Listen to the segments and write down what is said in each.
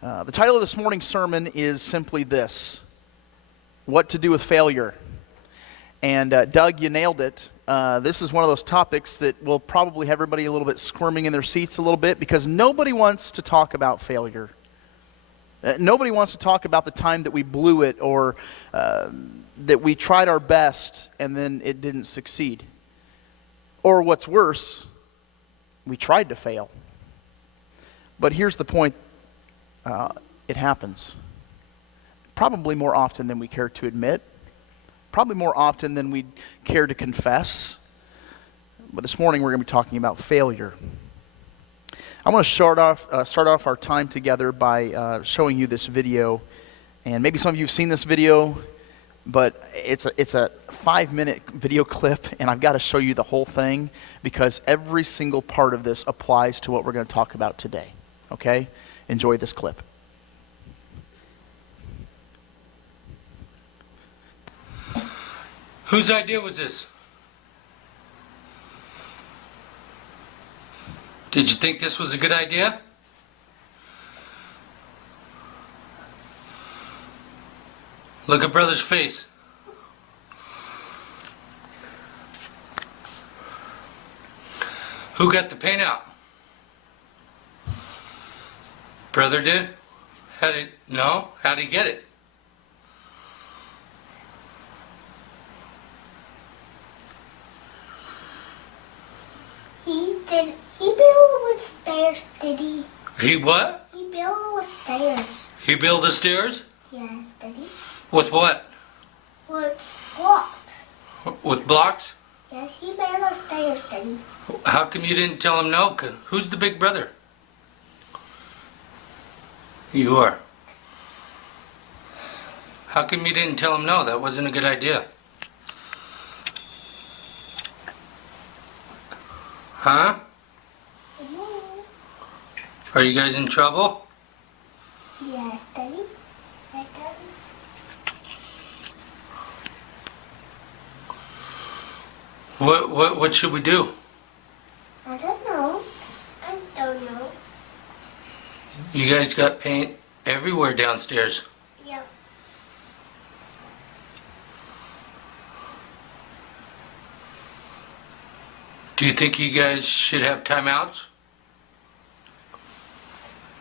The title of this morning's sermon is simply this: What to Do with Failure. And Doug, you nailed it. This is one of those topics that will probably have everybody a little bit squirming in their seats a little bit, because nobody wants to talk about failure. Nobody wants to talk about the time that we blew it, or that we tried our best and then it didn't succeed. Or what's worse, we tried to fail. But here's the point. It happens. Probably more often than we care to admit. Probably more often than we care to confess. But this morning we're going to be talking about failure. I want to start off our time together by showing you this video. And maybe some of you have seen this video, but it's a 5-minute video clip, and I've got to show you the whole thing because every single part of this applies to what we're going to talk about today. Okay? Enjoy this clip. Whose idea was this? Did you think this was a good idea? Look at brother's face. Who got the paint out? Brother did? How'd he get it? He built it with stairs, did he? He what? He built it with stairs. He built the stairs? Yes, did he? With what? With blocks. With blocks? Yes, he built the stairs, did he? How come you didn't tell him no? Who's the big brother? You are. How come you didn't tell him no? That wasn't a good idea. Huh? Are you guys in trouble? Yes, Daddy. Right, Daddy? What should we do? I don't know. I don't know. You guys got paint everywhere downstairs. Yeah. Do you think you guys should have timeouts?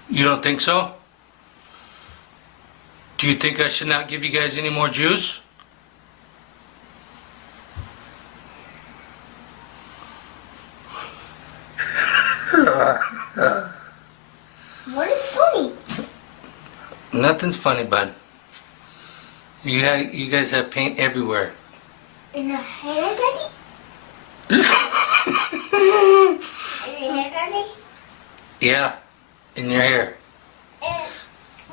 You don't think so? Do you think I should not give you guys any more juice? What is funny? Nothing's funny, bud. You guys have paint everywhere. In the hair, Daddy? In the hair, Daddy? Yeah, in your hair. And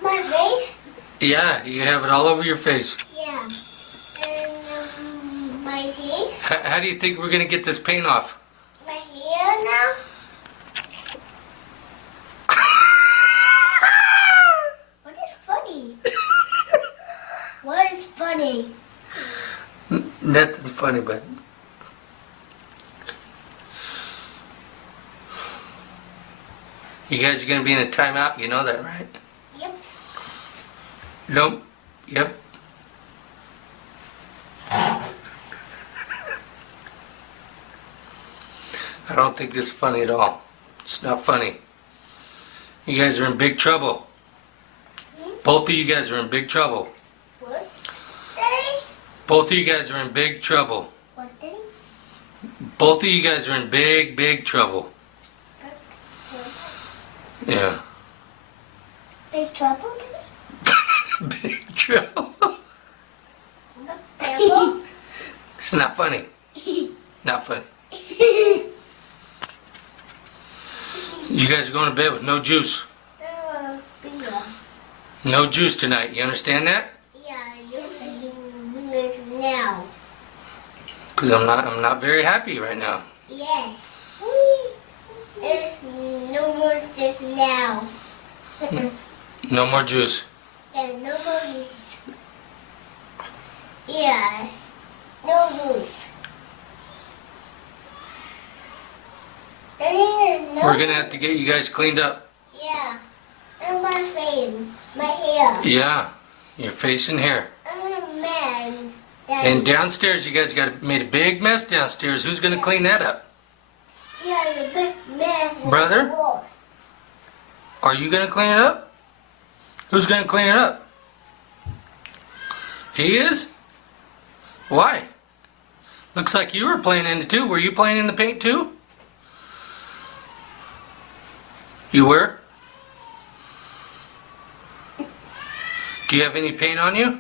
my face? Yeah, you have it all over your face. Yeah. And my teeth? How do you think we're gonna get this paint off? My hair now? What is funny? What is funny? Nothing's funny, bud. You guys are gonna be in a timeout, you know that, right? Yep. Nope. Yep. I don't think this is funny at all. It's not funny. You guys are in big trouble. Both of you guys are in big trouble. What? Daddy? Both of you guys are in big trouble. What, Daddy? Both of you guys are in big trouble. Yeah. Big trouble, Daddy? Big trouble. Trouble? It's not funny. Not funny. You guys are going to bed with no juice. Yeah. No juice tonight. You understand that? Yeah, you can do this now. Because I'm not very happy right now. Yes. There's no more juice now. No more juice. Yeah, no more juice. Yeah, no juice. We're going to have to get you guys cleaned up. Yeah. And my my face, my hair. Yeah, your face and hair. I'm a man. Daddy. And downstairs, you guys made a big mess downstairs. Who's gonna clean that up? Yeah, the big man. Brother? Are you gonna clean it up? Who's gonna clean it up? He is? Why? Looks like you were playing in it too. Were you playing in the paint too? You were? Do you have any paint on you?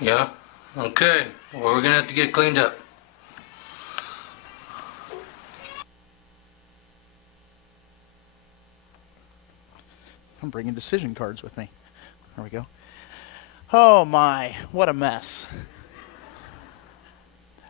Yeah? Okay. Well, we're gonna have to get cleaned up. I'm bringing decision cards with me. There we go. Oh my, what a mess.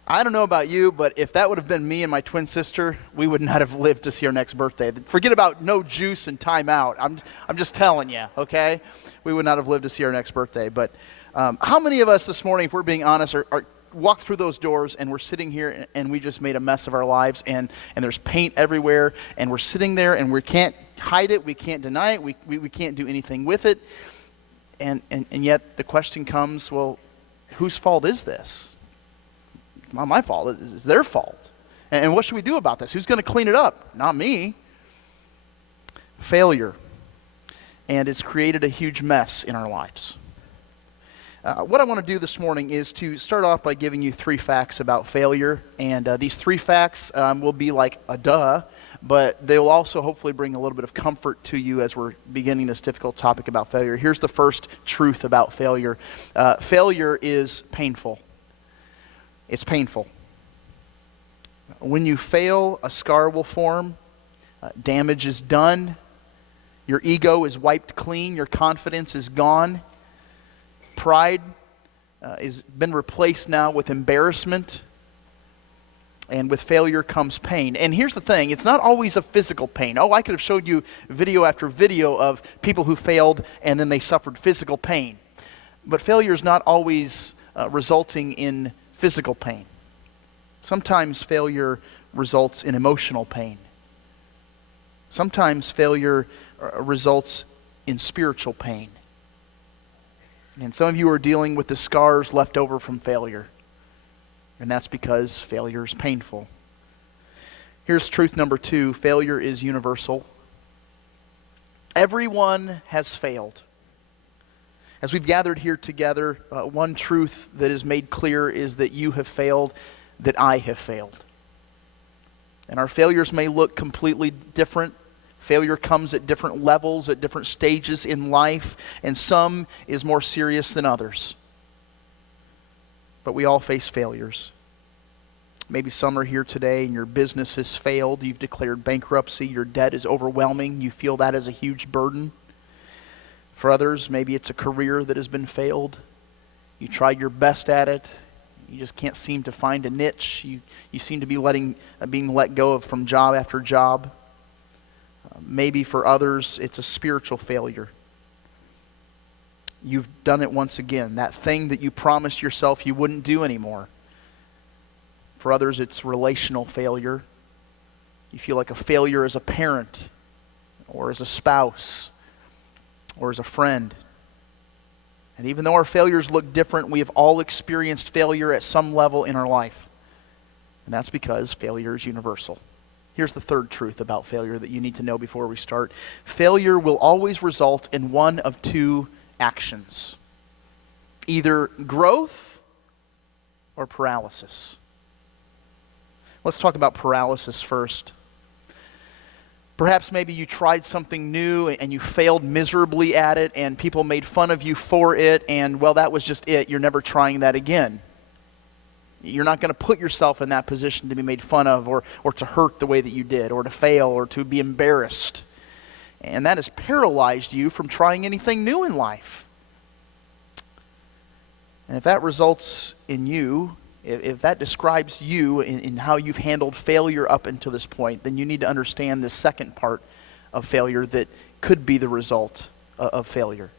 I don't know about you, but if that would have been me and my twin sister, we would not have lived to see our next birthday. Forget about no juice and time out. I'm just telling you, okay? We would not have lived to see our next birthday. But how many of us this morning, if we're being honest, are walked through those doors and we're sitting here and we just made a mess of our lives and there's paint everywhere and we're sitting there and we can't hide it, we can't deny it, we can't do anything with it. And yet the question comes, well, whose fault is this? Not my fault. It's their fault. And what should we do about this? Who's going to clean it up? Not me. Failure. And it's created a huge mess in our lives. What I want to do this morning is to start off by giving you 3 facts about failure. And these 3 facts will be like a duh, but they will also hopefully bring a little bit of comfort to you as we're beginning this difficult topic about failure. Here's the first truth about failure. Failure is painful. It's painful. When you fail, a scar will form. Damage is done. Your ego is wiped clean. Your confidence is gone. Pride has been replaced now with embarrassment. And with failure comes pain. And here's the thing, it's not always a physical pain. Oh, I could have showed you video after video of people who failed and then they suffered physical pain. But failure is not always resulting in physical pain. Sometimes failure results in emotional pain. Sometimes failure results in spiritual pain. And some of you are dealing with the scars left over from failure. And that's because failure is painful. Here's truth number 2. Failure is universal. Everyone has failed. As we've gathered here together, one truth that is made clear is that you have failed, that I have failed. And our failures may look completely different. Failure comes at different levels, at different stages in life, and some is more serious than others. But we all face failures. Maybe some are here today and your business has failed. You've declared bankruptcy. Your debt is overwhelming. You feel that as a huge burden. For others, maybe it's a career that has been failed. You tried your best at it. You just can't seem to find a niche. You seem to be being let go of from job after job. Maybe for others, it's a spiritual failure. You've done it once again. That thing that you promised yourself you wouldn't do anymore. For others, it's relational failure. You feel like a failure as a parent or as a spouse or as a friend. And even though our failures look different, we have all experienced failure at some level in our life. And that's because failure is universal. Here's the third truth about failure that you need to know before we start. Failure will always result in one of 2 actions. Either growth or paralysis. Let's talk about paralysis first. Perhaps maybe you tried something new and you failed miserably at it and people made fun of you for it and, well, that was just it. You're never trying that again. You're not going to put yourself in that position to be made fun of or to hurt the way that you did or to fail or to be embarrassed. And that has paralyzed you from trying anything new in life. And if that results in you, if that describes you in how you've handled failure up until this point, then you need to understand the second part of failure that could be the result of failure.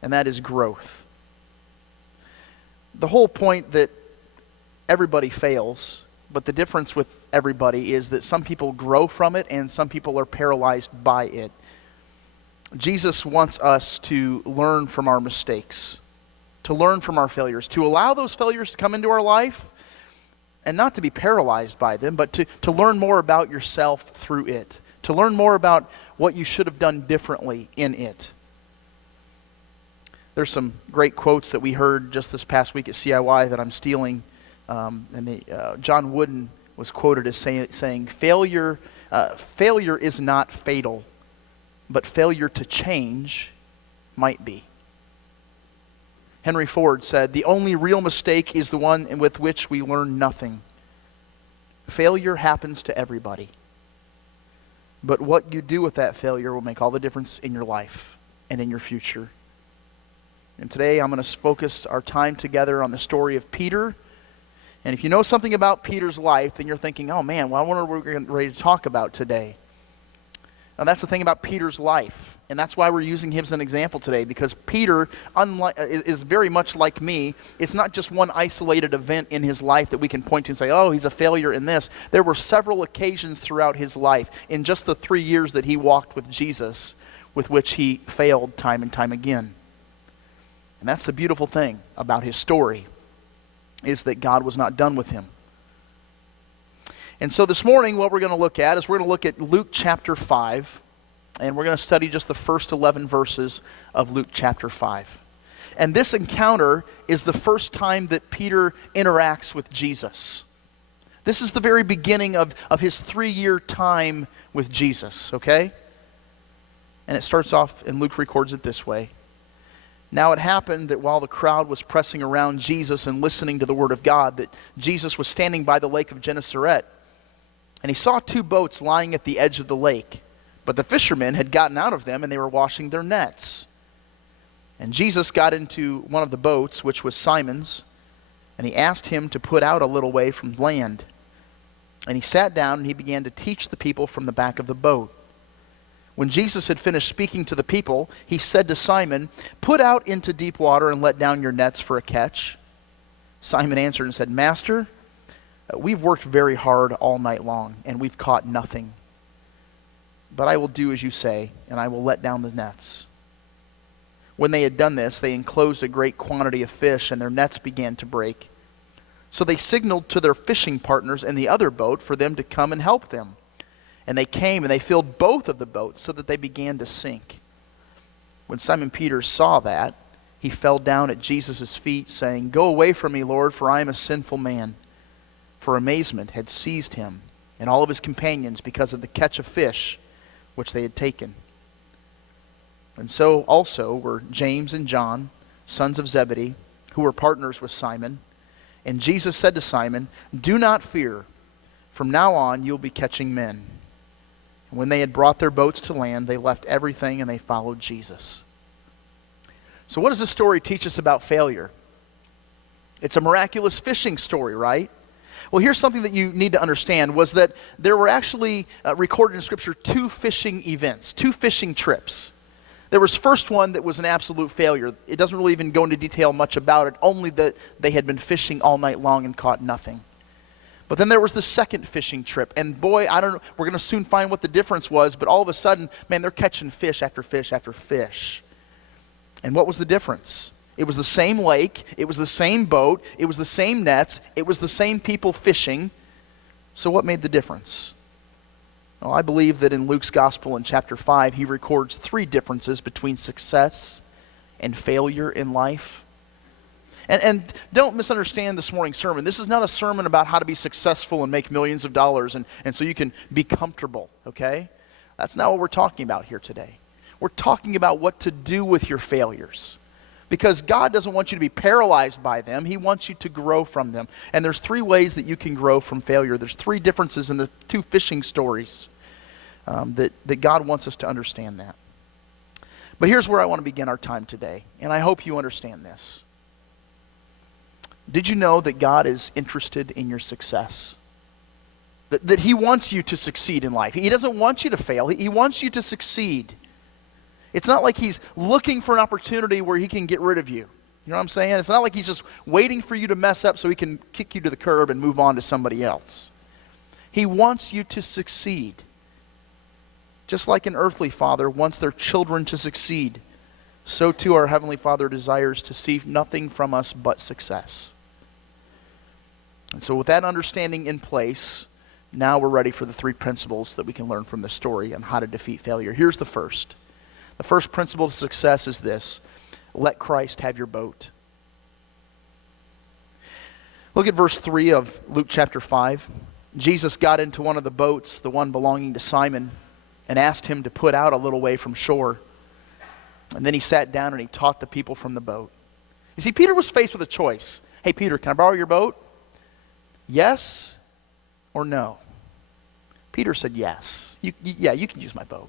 And that is growth. The whole point that everybody fails, but the difference with everybody is that some people grow from it and some people are paralyzed by it. Jesus wants us to learn from our mistakes, to learn from our failures, to allow those failures to come into our life, and not to be paralyzed by them, but to learn more about yourself through it, to learn more about what you should have done differently in it. There's some great quotes that we heard just this past week at CIY that I'm stealing. John Wooden was quoted as saying, failure is not fatal, but failure to change might be. Henry Ford said, the only real mistake is the one with which we learn nothing. Failure happens to everybody. But what you do with that failure will make all the difference in your life and in your future. And today I'm going to focus our time together on the story of Peter. And if you know something about Peter's life, then you're thinking, oh man, well, I wonder what we're ready to talk about today. Now that's the thing about Peter's life. And that's why we're using him as an example today, because Peter is very much like me. It's not just one isolated event in his life that we can point to and say, oh, he's a failure in this. There were several occasions throughout his life, in just the 3 years that he walked with Jesus, with which he failed time and time again. And that's the beautiful thing about his story, is that God was not done with him. And so this morning, what we're going to look at is we're going to look at Luke chapter 5, and we're going to study just the first 11 verses of Luke chapter 5. And this encounter is the first time that Peter interacts with Jesus. This is the very beginning of his 3-year time with Jesus, okay? And it starts off, and Luke records it this way. Now it happened that while the crowd was pressing around Jesus and listening to the word of God, that Jesus was standing by the lake of Gennesaret. And he saw 2 boats lying at the edge of the lake, but the fishermen had gotten out of them and they were washing their nets. And Jesus got into one of the boats, which was Simon's, and he asked him to put out a little way from land. And he sat down and he began to teach the people from the back of the boat. When Jesus had finished speaking to the people, he said to Simon, "Put out into deep water and let down your nets for a catch." Simon answered and said, "Master, we've worked very hard all night long, and we've caught nothing. But I will do as you say, and I will let down the nets." When they had done this, they enclosed a great quantity of fish, and their nets began to break. So they signaled to their fishing partners in the other boat for them to come and help them. And they came, and they filled both of the boats so that they began to sink. When Simon Peter saw that, he fell down at Jesus' feet, saying, "Go away from me, Lord, for I am a sinful man." For amazement had seized him and all of his companions because of the catch of fish which they had taken. And so also were James and John, sons of Zebedee, who were partners with Simon. And Jesus said to Simon, "Do not fear. From now on you'll be catching men." And when they had brought their boats to land, they left everything and they followed Jesus. So what does this story teach us about failure? It's a miraculous fishing story, right? Well, here's something that you need to understand, was that there were actually recorded in Scripture 2 fishing events, 2 fishing trips. There was first one that was an absolute failure. It doesn't really even go into detail much about it, only that they had been fishing all night long and caught nothing. But then there was the second fishing trip, and boy, I don't know, we're going to soon find what the difference was, but all of a sudden, man, they're catching fish after fish after fish. And what was the difference? It was the same lake, it was the same boat, it was the same nets, it was the same people fishing. So what made the difference? Well, I believe that in Luke's gospel in chapter 5, he records 3 differences between success and failure in life. And don't misunderstand this morning's sermon. This is not a sermon about how to be successful and make millions of dollars and so you can be comfortable, okay? That's not what we're talking about here today. We're talking about what to do with your failures. Because God doesn't want you to be paralyzed by them. He wants you to grow from them. And there's 3 ways that you can grow from failure. There's 3 differences in the 2 fishing stories that God wants us to understand that. But here's where I want to begin our time today. And I hope you understand this. Did you know that God is interested in your success? That He wants you to succeed in life. He doesn't want you to fail. He wants you to succeed. It's not like He's looking for an opportunity where He can get rid of you. You know what I'm saying? It's not like He's just waiting for you to mess up so He can kick you to the curb and move on to somebody else. He wants you to succeed. Just like an earthly father wants their children to succeed, so too our Heavenly Father desires to see nothing from us but success. And so with that understanding in place, now we're ready for the 3 principles that we can learn from this story on how to defeat failure. Here's the first. The first principle to success is this: let Christ have your boat. Look at verse 3 of Luke chapter 5. Jesus got into one of the boats, the one belonging to Simon, and asked him to put out a little way from shore. And then he sat down and he taught the people from the boat. You see, Peter was faced with a choice. Hey, Peter, can I borrow your boat? Yes or no? Peter said yes. Yeah, you can use my boat.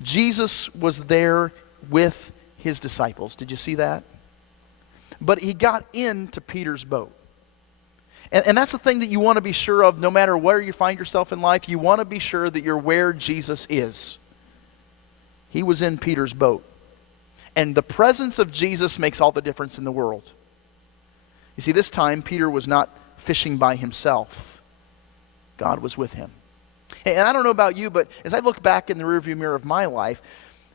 Jesus was there with his disciples. Did you see that? But he got into Peter's boat. And that's the thing that you want to be sure of no matter where you find yourself in life. You want to be sure that you're where Jesus is. He was in Peter's boat. And the presence of Jesus makes all the difference in the world. You see, this time Peter was not fishing by himself. God was with him. And I don't know about you, but as I look back in the rearview mirror of my life,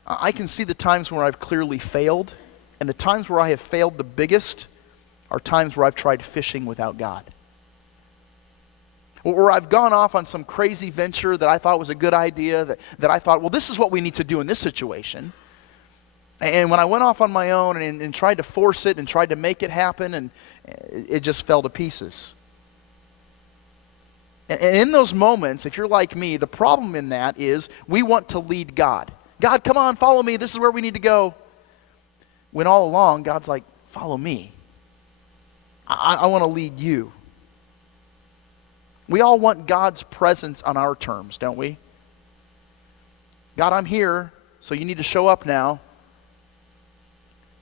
I can see the times where I've clearly failed. And the times where I have failed the biggest are times where I've tried fishing without God. Or I've gone off on some crazy venture that I thought was a good idea, that I thought, well, this is what we need to do in this situation. And when I went off on my own and tried to force it and tried to make it happen, and it just fell to pieces. And in those moments, if you're like me, the problem in that is we want to lead God. God, come on, follow me. This is where we need to go. When all along, God's like, follow me. I want to lead you. We all want God's presence on our terms, don't we? God, I'm here, so you need to show up now.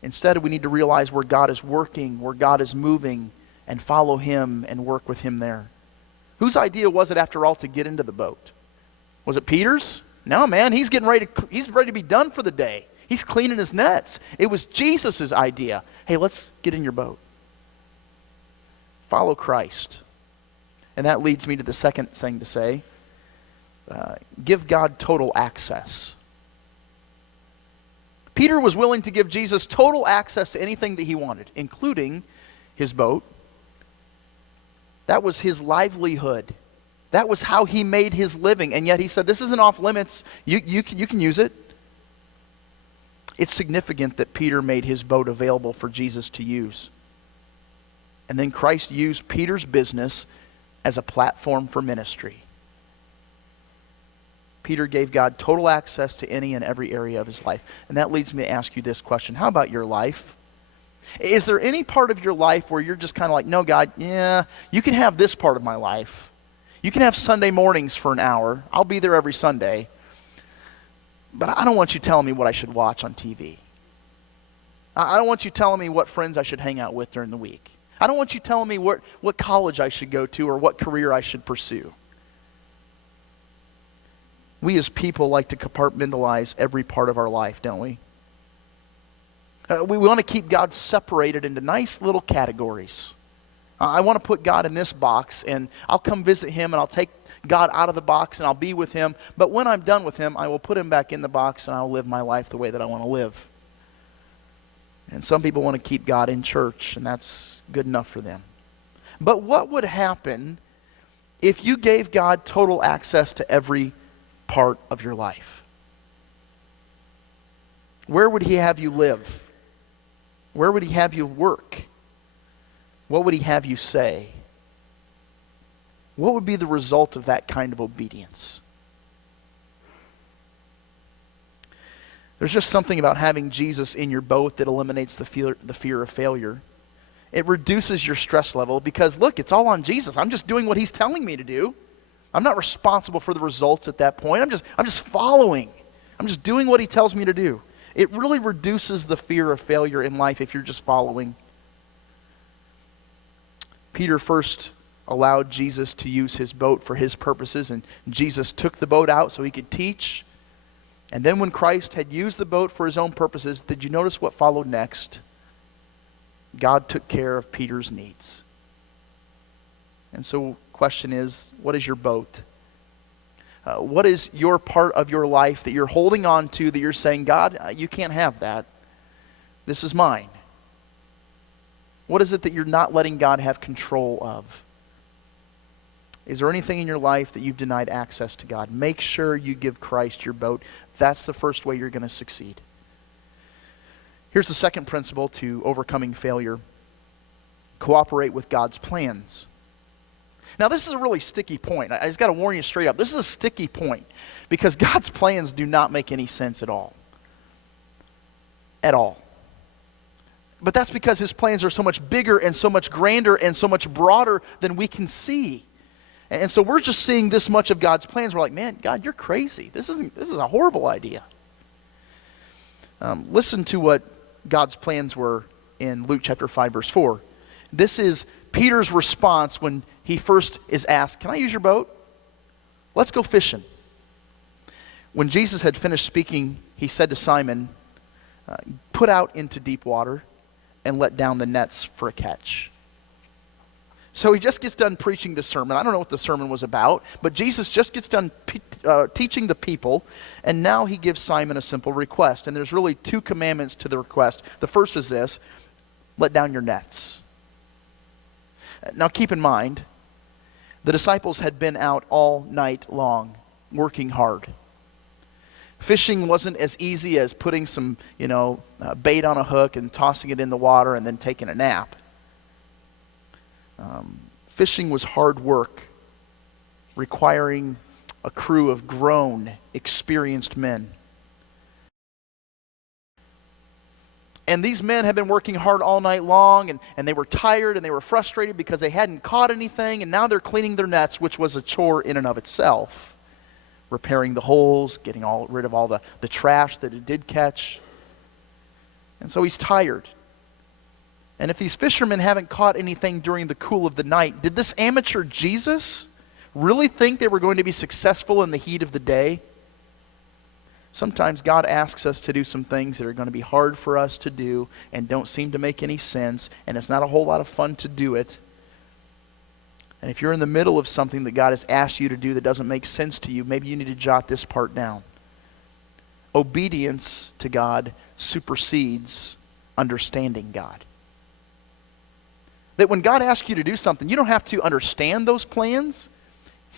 Instead, we need to realize where God is working, where God is moving, and follow him and work with him there. Whose idea was it, after all, to get into the boat? Was it Peter's? No, man, he's ready to be done for the day. He's cleaning his nets. It was Jesus' idea. Hey, let's get in your boat. Follow Christ. And that leads me to the second thing to say. Give God total access. Peter was willing to give Jesus total access to anything that he wanted, including his boat. That was his livelihood. That was how he made his living. And yet he said, this isn't off limits. You can use it. It's significant that Peter made his boat available for Jesus to use. And then Christ used Peter's business as a platform for ministry. Peter gave God total access to any and every area of his life. And that leads me to ask you this question. How about your life? Is there any part of your life where you're just kind of like, no, God, yeah, you can have this part of my life. You can have Sunday mornings for an hour. I'll be there every Sunday. But I don't want you telling me what I should watch on TV. I don't want you telling me what friends I should hang out with during the week. I don't want you telling me what college I should go to or what career I should pursue. We as people like to compartmentalize every part of our life, don't we? We want to keep God separated into nice little categories. I want to put God in this box, and I'll come visit him, and I'll take God out of the box, and I'll be with him. But when I'm done with him, I will put him back in the box, and I'll live my life the way that I want to live. And some people want to keep God in church, and that's good enough for them. But what would happen if you gave God total access to every part of your life? Where would he have you live? Where would he have you work? What would he have you say? What would be the result of that kind of obedience? There's just something about having Jesus in your boat that eliminates the fear of failure. It reduces your stress level because, look, it's all on Jesus. I'm just doing what he's telling me to do. I'm not responsible for the results at that point. I'm just following. I'm just doing what he tells me to do. It really reduces the fear of failure in life if you're just following. Peter first allowed Jesus to use his boat for his purposes, and Jesus took the boat out so he could teach. And then when Christ had used the boat for his own purposes, did you notice what followed next? God took care of Peter's needs. And so question is, what is your boat? What is your part of your life that you're holding on to that you're saying, God, you can't have that. This is mine. What is it that you're not letting God have control of? Is there anything in your life that you've denied access to God? Make sure you give Christ your boat. That's the first way you're going to succeed. Here's the second principle to overcoming failure. Cooperate with God's plans. Now, this is a really sticky point. I just got to warn you straight up. This is a sticky point because God's plans do not make any sense at all. At all. But that's because his plans are so much bigger and so much grander and so much broader than we can see. And so we're just seeing this much of God's plans. We're like, man, God, you're crazy. This is a horrible idea. Listen to what God's plans were in Luke chapter 5, verse 4. This is Peter's response when he first is asked, can I use your boat? Let's go fishing. When Jesus had finished speaking, he said to Simon, put out into deep water and let down the nets for a catch. So he just gets done preaching the sermon. I don't know what the sermon was about, but Jesus just gets done teaching the people, and now he gives Simon a simple request. And there's really two commandments to the request. The first is this: let down your nets. Now keep in mind, the disciples had been out all night long, working hard. Fishing wasn't as easy as putting some, bait on a hook and tossing it in the water and then taking a nap. Fishing was hard work, requiring a crew of grown, experienced men. And these men had been working hard all night long, and they were tired and they were frustrated because they hadn't caught anything, and now they're cleaning their nets, which was a chore in and of itself. Repairing the holes, getting rid of all the trash that it did catch. And so he's tired. And if these fishermen haven't caught anything during the cool of the night, did this amateur Jesus really think they were going to be successful in the heat of the day? Sometimes God asks us to do some things that are going to be hard for us to do and don't seem to make any sense, and it's not a whole lot of fun to do it. And if you're in the middle of something that God has asked you to do that doesn't make sense to you, maybe you need to jot this part down. Obedience to God supersedes understanding God. That when God asks you to do something, you don't have to understand those plans.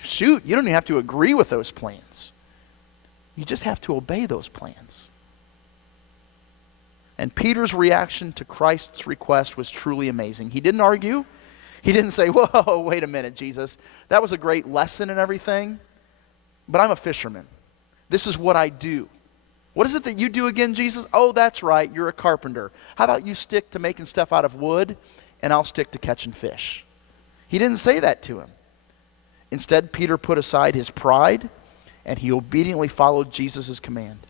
Shoot, you don't even have to agree with those plans. You just have to obey those plans. And Peter's reaction to Christ's request was truly amazing. He didn't argue. He didn't say, whoa, wait a minute, Jesus. That was a great lesson and everything, but I'm a fisherman. This is what I do. What is it that you do again, Jesus? Oh, that's right, you're a carpenter. How about you stick to making stuff out of wood, and I'll stick to catching fish? He didn't say that to him. Instead, Peter put aside his pride, and he obediently followed Jesus' command.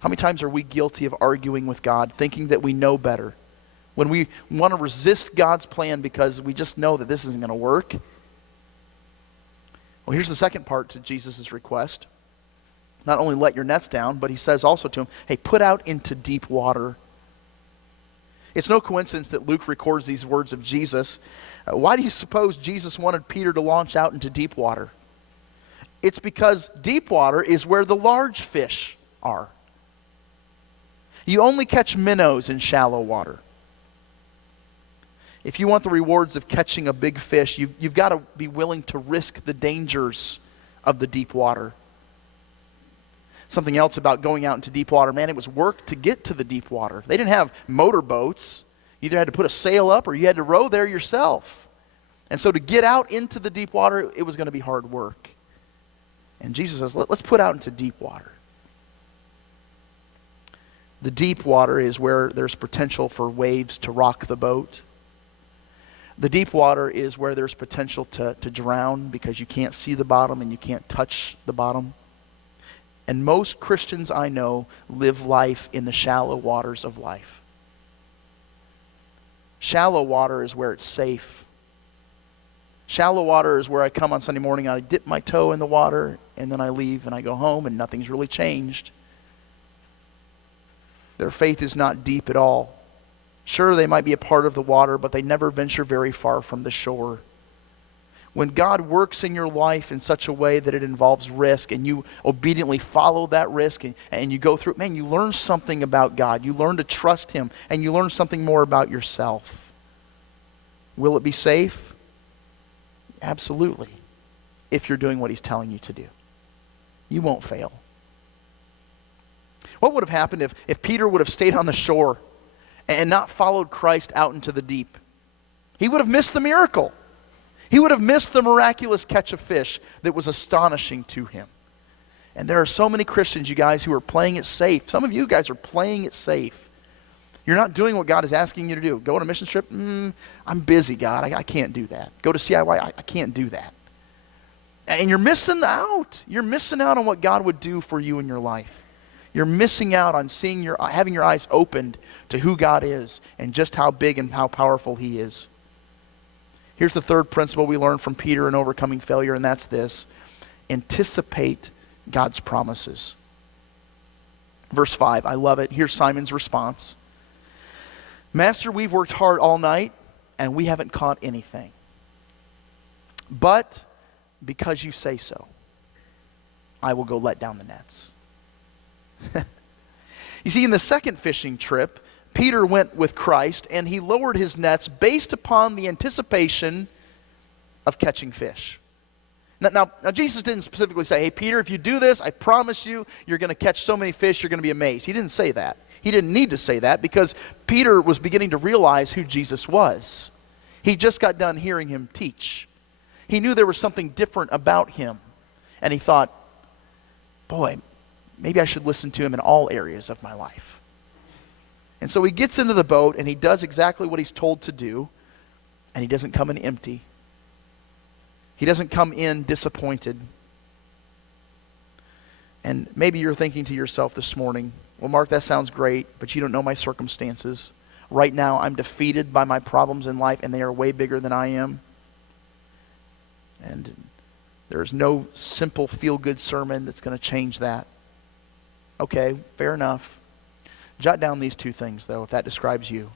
How many times are we guilty of arguing with God, thinking that we know better? When we want to resist God's plan because we just know that this isn't going to work. Well, here's the second part to Jesus' request. Not only let your nets down, but he says also to him, hey, put out into deep water. It's no coincidence that Luke records these words of Jesus. Why do you suppose Jesus wanted Peter to launch out into deep water? It's because deep water is where the large fish are. You only catch minnows in shallow water. If you want the rewards of catching a big fish, you've got to be willing to risk the dangers of the deep water. Something else about going out into deep water, man, it was work to get to the deep water. They didn't have motorboats. You either had to put a sail up or you had to row there yourself. And so to get out into the deep water, it was going to be hard work. And Jesus says, let's put out into deep water. The deep water is where there's potential for waves to rock the boat. The deep water is where there's potential to drown because you can't see the bottom and you can't touch the bottom. And most Christians I know live life in the shallow waters of life. Shallow water is where it's safe. Shallow water is where I come on Sunday morning, I dip my toe in the water, and then I leave and I go home and nothing's really changed. Their faith is not deep at all. Sure, they might be a part of the water, but they never venture very far from the shore. When God works in your life in such a way that it involves risk and you obediently follow that risk and you go through it, man, you learn something about God. You learn to trust Him and you learn something more about yourself. Will it be safe? Absolutely. If you're doing what He's telling you to do. You won't fail. What would have happened if Peter would have stayed on the shore and not followed Christ out into the deep? He would have missed the miracle. He would have missed the miraculous catch of fish that was astonishing to him. And there are so many Christians, you guys, who are playing it safe. Some of you guys are playing it safe. You're not doing what God is asking you to do. Go on a mission trip? I'm busy, God. I can't do that. Go to CIY? I can't do that. And you're missing out. You're missing out on what God would do for you in your life. You're missing out on having your eyes opened to who God is and just how big and how powerful He is. Here's the third principle we learn from Peter in overcoming failure, and that's this: anticipate God's promises. Verse 5, I love it. Here's Simon's response. Master, we've worked hard all night, and we haven't caught anything. But because you say so, I will go let down the nets. You see, in the second fishing trip, Peter went with Christ and he lowered his nets based upon the anticipation of catching fish. Now, Jesus didn't specifically say, hey, Peter, if you do this, I promise you, you're going to catch so many fish, you're going to be amazed. He didn't say that. He didn't need to say that because Peter was beginning to realize who Jesus was. He just got done hearing Him teach. He knew there was something different about Him. And he thought, boy, maybe I should listen to Him in all areas of my life. And so he gets into the boat and he does exactly what he's told to do, and he doesn't come in empty. He doesn't come in disappointed. And maybe you're thinking to yourself this morning, well, Mark, that sounds great, but you don't know my circumstances. Right now, I'm defeated by my problems in life, and they are way bigger than I am. And there's no simple feel-good sermon that's going to change that. Okay, fair enough. Jot down these two things, though, if that describes you.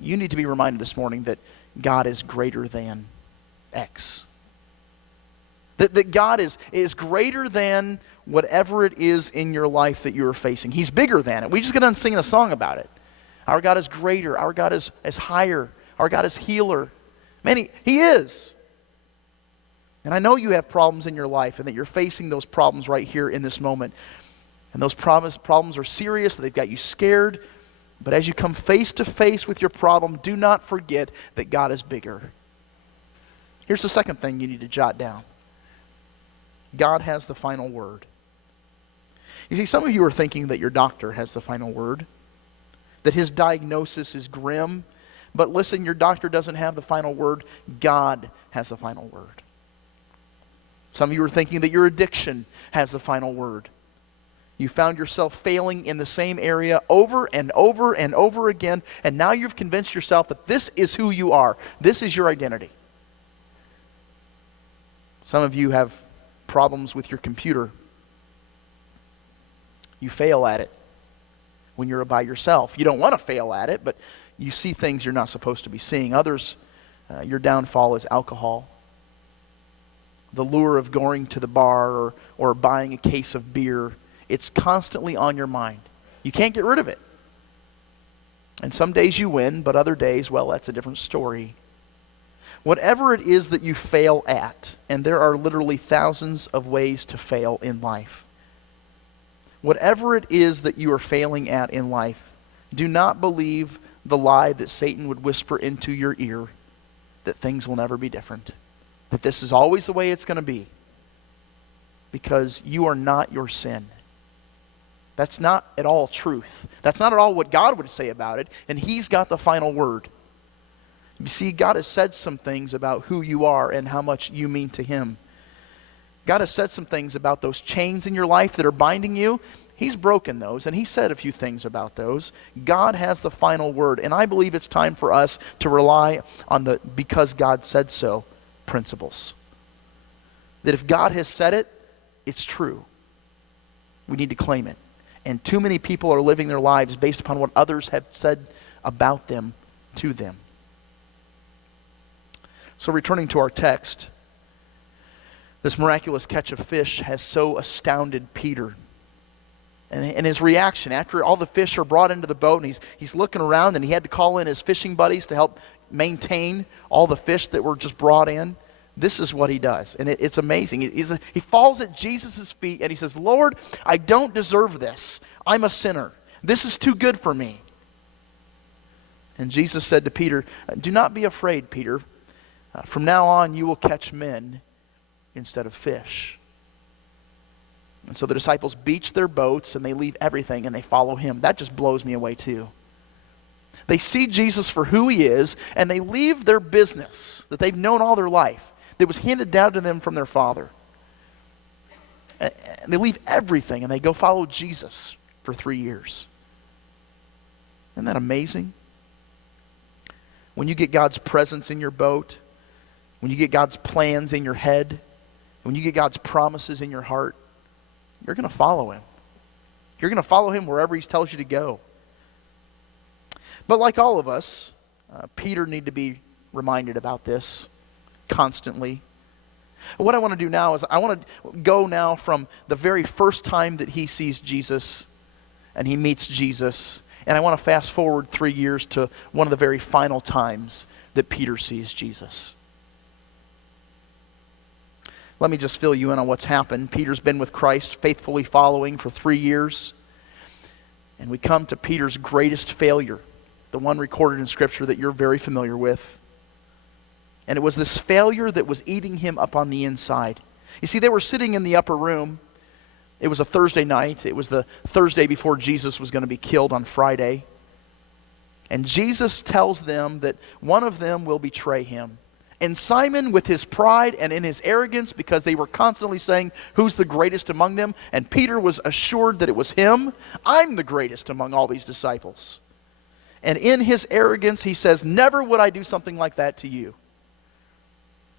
You need to be reminded this morning that God is greater than X. That God is greater than whatever it is in your life that you are facing. He's bigger than it. We just got done singing a song about it. Our God is greater. Our God is higher. Our God is healer. Man, He is. And I know you have problems in your life and that you're facing those problems right here in this moment. And those problems are serious. They've got you scared. But as you come face to face with your problem, do not forget that God is bigger. Here's the second thing you need to jot down. God has the final word. You see, some of you are thinking that your doctor has the final word, that his diagnosis is grim. But listen, your doctor doesn't have the final word. God has the final word. Some of you are thinking that your addiction has the final word. You found yourself failing in the same area over and over and over again, and now you've convinced yourself that this is who you are. This is your identity. Some of you have problems with your computer. You fail at it when you're by yourself. You don't want to fail at it, but you see things you're not supposed to be seeing. Others, your downfall is alcohol. The lure of going to the bar or buying a case of beer. It's constantly on your mind. You can't get rid of it. And some days you win, but other days, well, that's a different story. Whatever it is that you fail at, and there are literally thousands of ways to fail in life. Whatever it is that you are failing at in life, do not believe the lie that Satan would whisper into your ear that things will never be different, that this is always the way it's going to be, because you are not your sin. That's not at all truth. That's not at all what God would say about it, and He's got the final word. You see, God has said some things about who you are and how much you mean to Him. God has said some things about those chains in your life that are binding you. He's broken those, and He said a few things about those. God has the final word, and I believe it's time for us to rely on the because God said so principles. That if God has said it, it's true. We need to claim it. And too many people are living their lives based upon what others have said about them to them. So returning to our text, this miraculous catch of fish has so astounded Peter. And his reaction, after all the fish are brought into the boat, and he's looking around, and he had to call in his fishing buddies to help maintain all the fish that were just brought in. This is what he does, and it's amazing. He falls at Jesus' feet, and he says, Lord, I don't deserve this. I'm a sinner. This is too good for me. And Jesus said to Peter, do not be afraid, Peter. From now on, you will catch men instead of fish. And so the disciples beach their boats, and they leave everything, and they follow him. That just blows me away too. They see Jesus for who he is, and they leave their business that they've known all their life, that was handed down to them from their father. And they leave everything, and they go follow Jesus for 3 years. Isn't that amazing? When you get God's presence in your boat, when you get God's plans in your head, when you get God's promises in your heart, you're going to follow him. You're going to follow him wherever he tells you to go. But like all of us, Peter needed to be reminded about this constantly. What I want to do now is I want to go now from the very first time that he sees Jesus and he meets Jesus, and I want to fast forward 3 years to one of the very final times that Peter sees Jesus. Let me just fill you in on what's happened. Peter's been with Christ, faithfully following for 3 years. And we come to Peter's greatest failure, the one recorded in Scripture that you're very familiar with. And it was this failure that was eating him up on the inside. You see, they were sitting in the upper room. It was a Thursday night. It was the Thursday before Jesus was going to be killed on Friday. And Jesus tells them that one of them will betray him. And Simon, with his pride and in his arrogance, because they were constantly saying, who's the greatest among them? And Peter was assured that it was him. I'm the greatest among all these disciples. And in his arrogance, he says, never would I do something like that to you.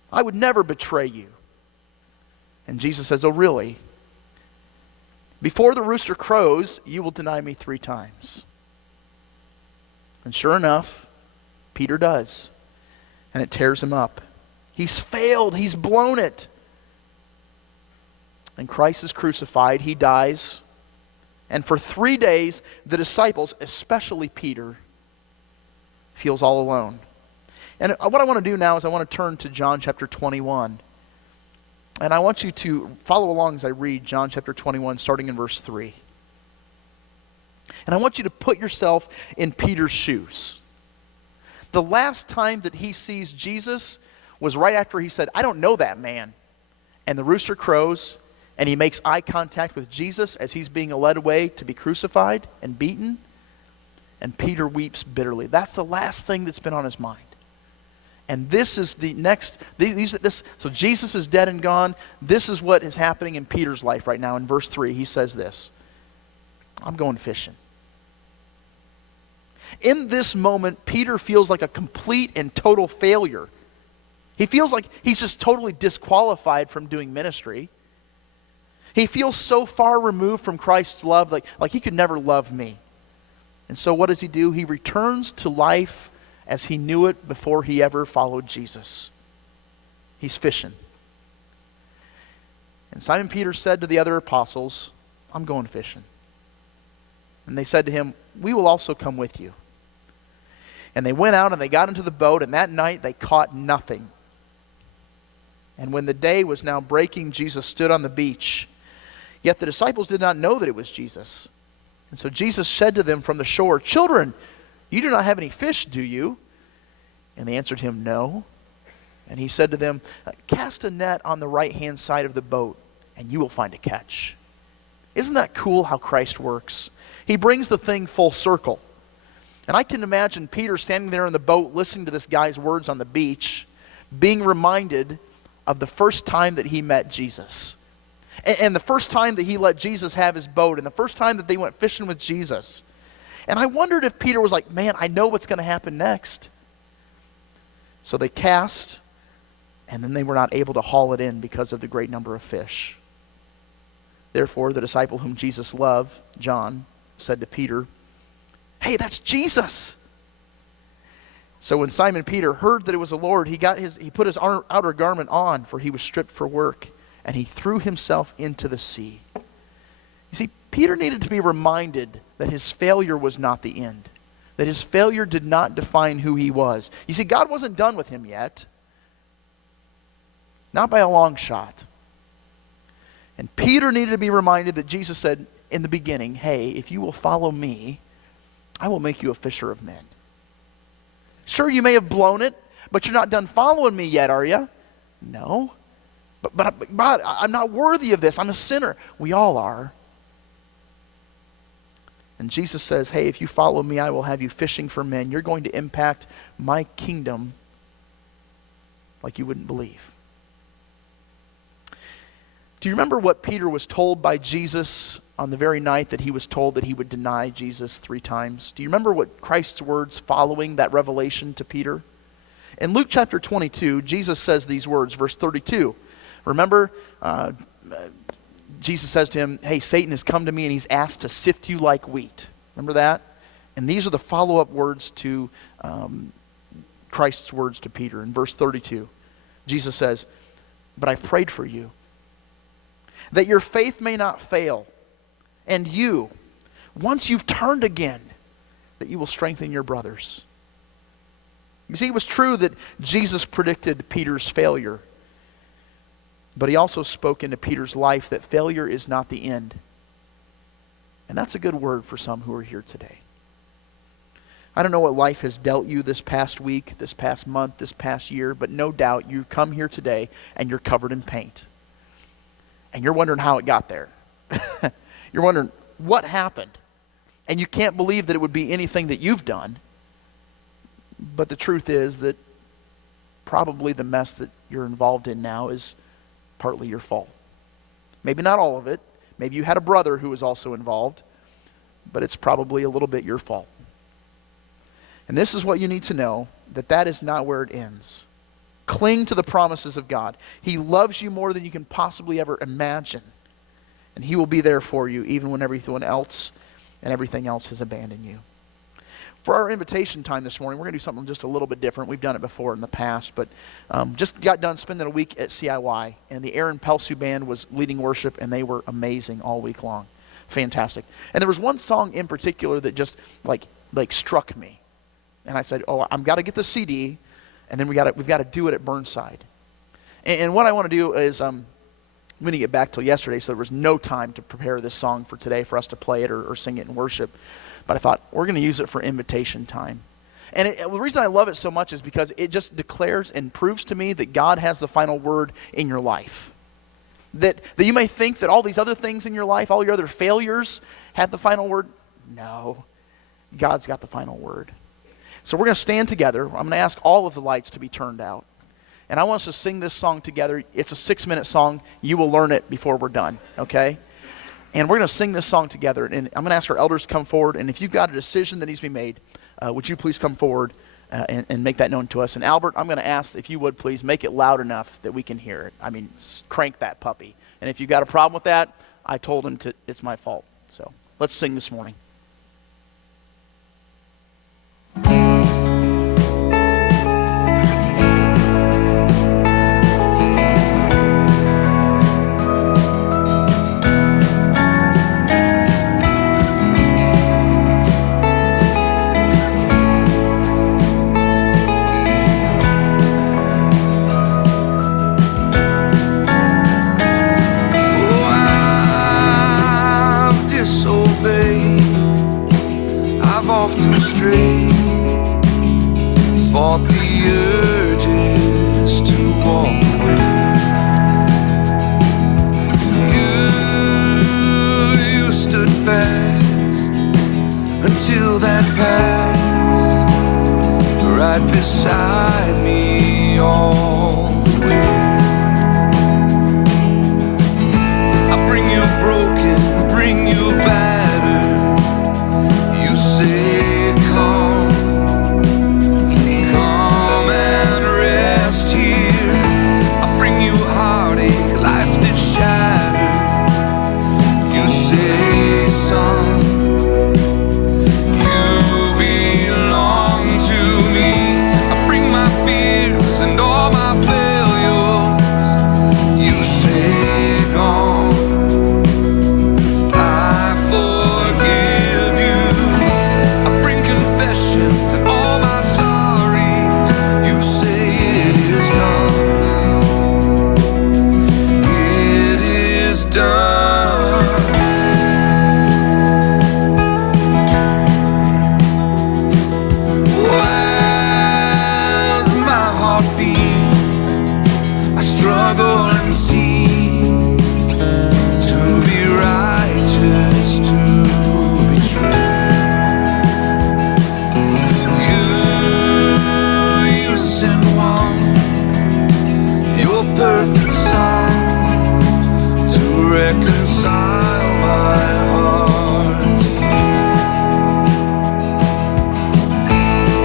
I would never betray you. And Jesus says, oh, really? Before the rooster crows, you will deny me 3 times. And sure enough, Peter does. And it tears him up. He's failed. He's blown it. And Christ is crucified. He dies. And for 3 days, the disciples, especially Peter, feels all alone. And what I want to do now is I want to turn to John chapter 21. And I want you to follow along as I read John chapter 21, starting in verse 3. And I want you to put yourself in Peter's shoes. The last time that he sees Jesus was right after he said, I don't know that man. And the rooster crows, and he makes eye contact with Jesus as he's being led away to be crucified and beaten. And Peter weeps bitterly. That's the last thing that's been on his mind. And this is the next, so Jesus is dead and gone. This is what is happening in Peter's life right now. In verse 3, he says this, I'm going fishing. In this moment, Peter feels like a complete and total failure. He feels like he's just totally disqualified from doing ministry. He feels so far removed from Christ's love, like he could never love me. And so what does he do? He returns to life as he knew it before he ever followed Jesus. He's fishing. And Simon Peter said to the other apostles, I'm going fishing. And they said to him, we will also come with you. And they went out and they got into the boat, and that night they caught nothing. And when the day was now breaking, Jesus stood on the beach. Yet the disciples did not know that it was Jesus. And so Jesus said to them from the shore, children, you do not have any fish, do you? And they answered him, no. And he said to them, cast a net on the right-hand side of the boat, and you will find a catch. Isn't that cool how Christ works? He brings the thing full circle. And I can imagine Peter standing there in the boat listening to this guy's words on the beach, being reminded of the first time that he met Jesus. And the first time that he let Jesus have his boat, and the first time that they went fishing with Jesus. And I wondered if Peter was like, man, I know what's going to happen next. So they cast, and then they were not able to haul it in because of the great number of fish. Therefore, the disciple whom Jesus loved, John, said to Peter, hey, that's Jesus. So when Simon Peter heard that it was the Lord, he put his outer garment on, for he was stripped for work, and he threw himself into the sea. You see, Peter needed to be reminded that his failure was not the end, that his failure did not define who he was. You see, God wasn't done with him yet, not by a long shot. And Peter needed to be reminded that Jesus said in the beginning, hey, if you will follow me, I will make you a fisher of men. Sure, you may have blown it, but you're not done following me yet, are you? No. But I'm not worthy of this. I'm a sinner. We all are. And Jesus says, hey, if you follow me, I will have you fishing for men. You're going to impact my kingdom like you wouldn't believe. Do you remember what Peter was told by Jesus on the very night that he was told that he would deny Jesus 3 times? Do you remember what Christ's words following that revelation to Peter? In Luke chapter 22, Jesus says these words, verse 32. Remember, Jesus says to him, hey, Satan has come to me and he's asked to sift you like wheat. Remember that? And these are the follow-up words to Christ's words to Peter. In verse 32, Jesus says, but I prayed for you, that your faith may not fail, and you, once you've turned again, that you will strengthen your brothers. You see, it was true that Jesus predicted Peter's failure, but he also spoke into Peter's life that failure is not the end. And that's a good word for some who are here today. I don't know what life has dealt you this past week, this past month, this past year, but no doubt you come here today and you're covered in paint. And you're wondering how it got there. You're wondering what happened. And you can't believe that it would be anything that you've done. But the truth is that probably the mess that you're involved in now is partly your fault. Maybe not all of it. Maybe you had a brother who was also involved. But it's probably a little bit your fault. And this is what you need to know, that is not where it ends. Cling to the promises of God. He loves you more than you can possibly ever imagine. And he will be there for you even when everyone else and everything else has abandoned you. For our invitation time this morning, we're going to do something just a little bit different. We've done it before in the past, but just got done spending a week at CIY, and the Aaron Pelsu Band was leading worship, and they were amazing all week long. Fantastic. And there was one song in particular that just like struck me. And I said, I've got to get the CD, and then we've got to do it at Burnside. And what I want to do is, I'm going to get back till yesterday, so there was no time to prepare this song for today for us to play it or sing it in worship. But I thought, we're going to use it for invitation time. And the reason I love it so much is because it just declares and proves to me that God has the final word in your life. That you may think that all these other things in your life, all your other failures, have the final word. No, God's got the final word. So we're going to stand together. I'm going to ask all of the lights to be turned out. And I want us to sing this song together. It's a 6-minute song. You will learn it before we're done, okay? And we're going to sing this song together. And I'm going to ask our elders to come forward. And if you've got a decision that needs to be made, would you please come forward and make that known to us? And Albert, I'm going to ask if you would please make it loud enough that we can hear it. I mean, crank that puppy. And if you've got a problem with that, I told him it's my fault. So let's sing this morning. Disobeyed supersede. To be righteous, to be true. You sent one, your perfect Son, to reconcile my heart to you.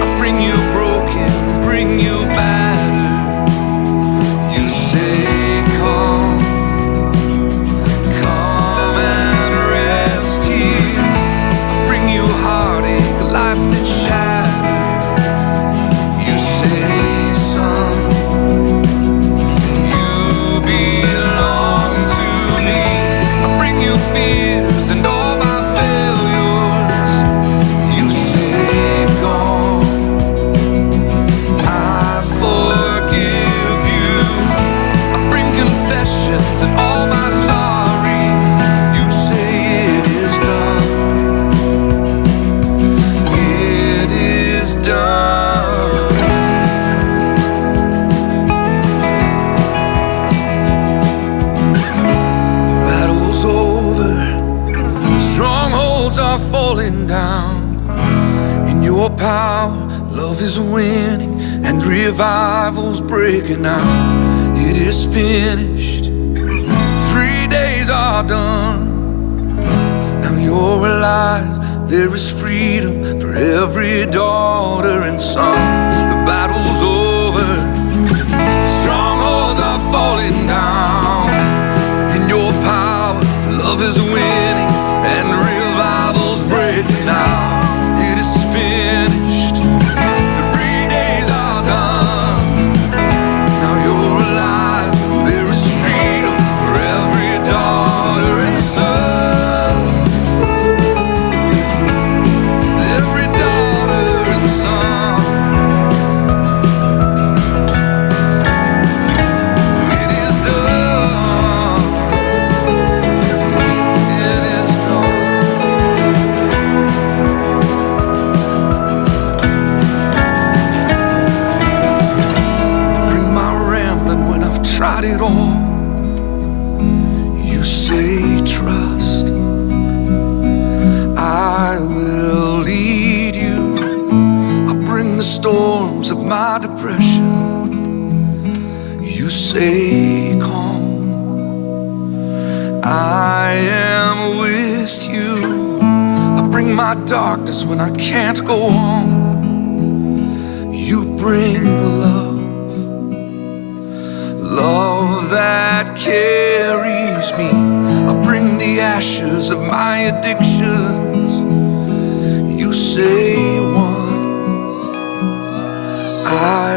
I bring you broken, bring you battered. You say, come, come and rest here. Bring you heartache, life that's shattered. You say, son, you belong to me. I bring you fears and all my failures. You say, gone, I forgive you. I bring confessions and all my sorries. You say it is done. It is done. The battle's over. Strongholds are falling down. In your power, love is winning and revival's breaking out. It is finished. 3 days are done. Now you're alive. There is freedom for every daughter and son. The battle's over. Strongholds are falling down. In your power, love is winning and revival's breaking out. It is finished. 3 days are done. Now you're alive. There is freedom for every daughter and son. Every daughter and son. It is done. It is done. I bring my rambling when I've tried it all. You say trust. I will lead you. I bring the storms of my depression. You say calm. I am with you. I bring my darkness when I can't go on. You bring love, love that carries me. I bring the ashes of my addictions. You say one, I